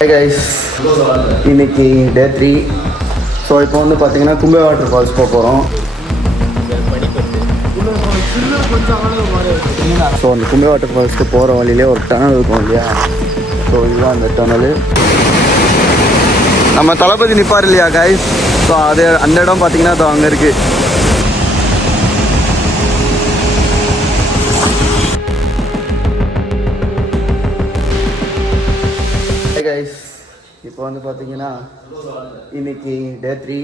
Hi guys, இன்னைக்கு டே 3. So இப்போ வந்து பார்த்தீங்கன்னா கும்பே வாட்டர் ஃபால்ஸ் போக போகிறோம். ஸோ அந்த கும்பே வாட்டர் ஃபால்ஸ்க்கு போகிற வழியிலே ஒரு டனல் இருக்கும் இல்லையா, ஸோ இதுதான் அந்த டனலு. நம்ம தளபதி நிற்பார் இல்லையா கைஸ், ஸோ அது அந்த இடம் பார்த்தீங்கன்னா அது அங்கே இருக்குது. கைஸ் இப்போ வந்து பார்த்தீங்கன்னா இன்னைக்கு டே 3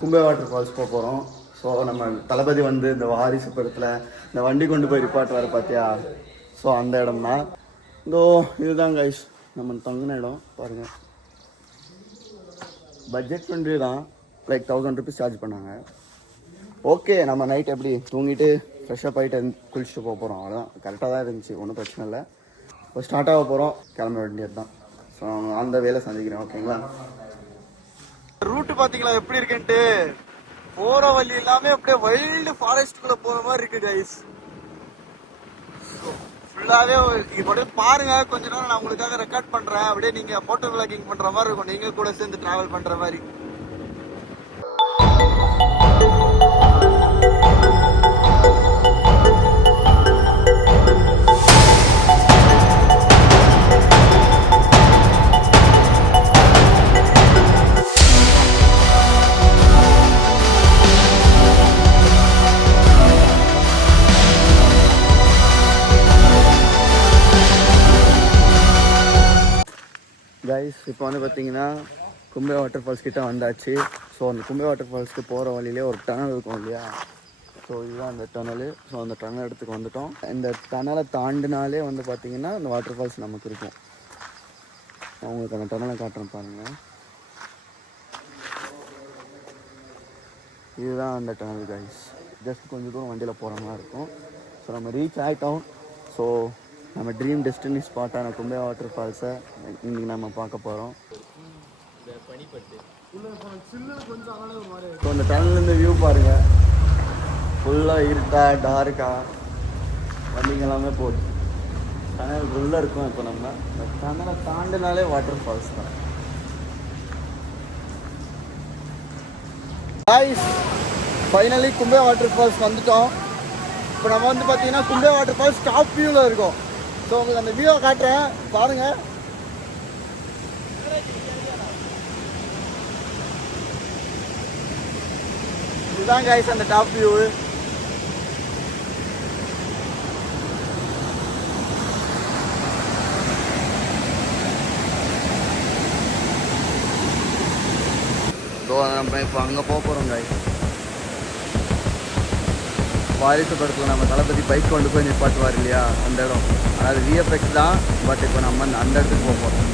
கும்பே வாட்டர் ஃபால்ஸ் போக போகிறோம். ஸோ நம்ம தளபதி வந்து இந்த வாரிசு படத்தில் இந்த வண்டி கொண்டு போய் ரிப்பார்ட் வர பார்த்தியா, ஸோ அந்த இடம் தான் இதோ இதுதான் கைஸ் நம்ம தங்கின இடம். பாருங்கள், பட்ஜெட் ஃப்ரெண்ட்லி தான், லைக் 1000 rupees சார்ஜ் பண்ணாங்க. ஓகே, நம்ம நைட் எப்படி தூங்கிட்டு ஃப்ரெஷ்ஷப் ஆகிட்டு குளிச்சுட்டு போக போகிறோம். அவ்வளோதான், கரெக்டாக தான் இருந்துச்சு, ஒன்றும் பிரச்சனை இல்லை. இப்போ ஸ்டார்ட் ஆக போகிறோம், கிளம்ப வேண்டியது தான். ஸோ அந்த வேலை சந்திக்கிறேன், ஓகேங்களா. ரூட்டு பார்த்தீங்களா எப்படி இருக்குன்ட்டு, போகிற வழி எல்லாமே அப்படியே வைல்டு ஃபாரஸ்ட்டுக்குள்ளே போகிற மாதிரி இருக்குது கைஸ். ஃபுல்லாகவே இப்படி பாருங்க, கொஞ்ச நேரம் நான் உங்களுக்காக ரெக்கார்ட் பண்ணுறேன், அப்படியே நீங்கள் ஃபோட்டோ விளாகிங் பண்ணுற மாதிரி இருக்கும், நீங்கள் கூட சேர்ந்து ட்ராவல் பண்ணுற மாதிரி. கைஸ் இப்போ வந்து பார்த்தீங்கன்னா கும்பே வாட்டர் ஃபால்ஸ் கிட்டே வந்தாச்சு. ஸோ அந்த கும்பே வாட்டர் ஃபால்ஸ்க்கு போகிற வழியிலே ஒரு டனல் இருக்கும் இல்லையா, ஸோ இதுதான் அந்த டனலு. ஸோ அந்த டனல் இடத்துக்கு வந்துட்டோம். இந்த டனலை தாண்டினாலே வந்து பார்த்தீங்கன்னா அந்த வாட்டர் ஃபால்ஸ் நமக்கு இருக்கும். அவங்களுக்கு அந்த டனலை காட்டுறேன் பாருங்கள், இதுதான் அந்த டனல் கைஸ். ஜஸ்ட் கொஞ்சம் தூரம் வண்டியில் போகிற மாதிரி இருக்கும். ஸோ நம்ம ரீச் ஆகிட்டோம். ஸோ நம்ம ட்ரீம் டெஸ்டினி ஸ்பாட்டான கும்பே வாட்டர் ஃபால்ஸை இன்றைக்கி நம்ம பார்க்க போகிறோம். ஸோ அந்த டனல்லேருந்து வியூ பாருங்கள், ஃபுல்லாக இருக்கா டார்க்கா வண்டிங்க எல்லாமே போட்டு டனல் ஃபுல்லாக இருக்கும். இப்போ நம்ம இந்த டனலை தாண்டினாலே வாட்டர் ஃபால்ஸ் தான். காய்ஸ், ஃபைனலி கும்பே வாட்டர் ஃபால்ஸ் வந்துட்டோம். இப்போ நம்ம வந்து பார்த்தீங்கன்னா கும்பே வாட்டர் ஃபால்ஸ் டாப் வியூவில் இருக்கோம். ஸோ உங்களுக்கு அந்த வியூவை காட்டுறேன் பாருங்கள். இதுதான் கைஸ் அந்த டாப் வியூ. நம்ம இப்போ அங்கே போக போகிறோம் கைஸ். வாரிசு படத்தில் நம்ம தளபதி பைக் கொண்டு போய் நிப்பாட்டுவார் இல்லையா, அந்த இடம். அதாவது விஎஃப்எக்ஸ் தான், பட் இப்போ நம்ம அந்த இடத்துக்கு போக போகிறோம்.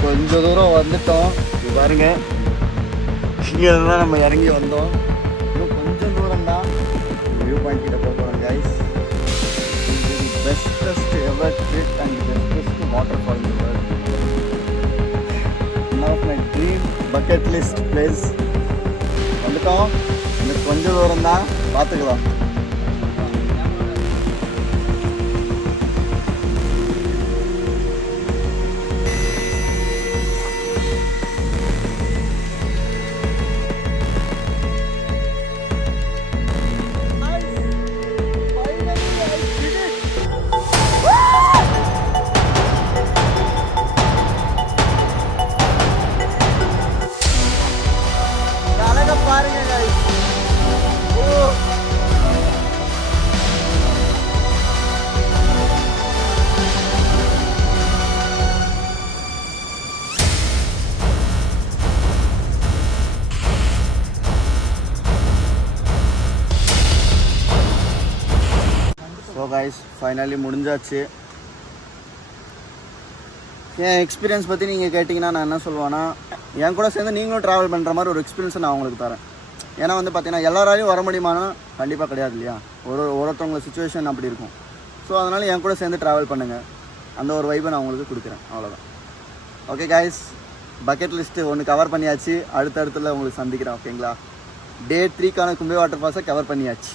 கொஞ்சம் தூரம் வந்துட்டோம், இது பாருங்க. இங்கே தான் நம்ம இறங்கி வந்தோம். இன்னும் கொஞ்சம் தூரம் தான் வியூ பாயிண்ட் கிட்ட போக போகிறோம் guys. Bestest ever trip and bestest waterfall in the world. One of my dream bucket list place. வந்துட்டோம், இன்னும் கொஞ்சம் தூரம் தான், பார்த்துக்கலாம். ஸோ கைஸ் ஃபைனலி முடிஞ்சாச்சு. என் எக்ஸ்பீரியன்ஸ் பற்றி நீங்கள் கேட்டிங்கன்னா நான் என்ன சொல்லுவேன்னா, என் கூட சேர்ந்து நீங்களும் ட்ராவல் பண்ணுற மாதிரி ஒரு எக்ஸ்பீரியன்ஸை நான் உங்களுக்கு தரேன். ஏன்னா வந்து பார்த்தீங்கன்னா எல்லாராலையும் வர முடியுமானா கண்டிப்பாக கிடையாது இல்லையா, ஒருத்தவங்கள சுச்சுவேஷன் அப்படி இருக்கும். ஸோ அதனால் என் கூட சேர்ந்து ட்ராவல் பண்ணுங்கள், அந்த ஒரு வைப்பை நான் உங்களுக்கு கொடுக்குறேன், அவ்வளோதான். ஓகே கைஸ், பக்கெட் லிஸ்ட்டு ஒன்று கவர் பண்ணியாச்சு. அடுத்தடுத்துல உங்களுக்கு சந்திக்கிறேன், ஓகேங்களா. டே 3க்கான கும்பே வாட்டர் ஃபால்ஸை கவர் பண்ணியாச்சு.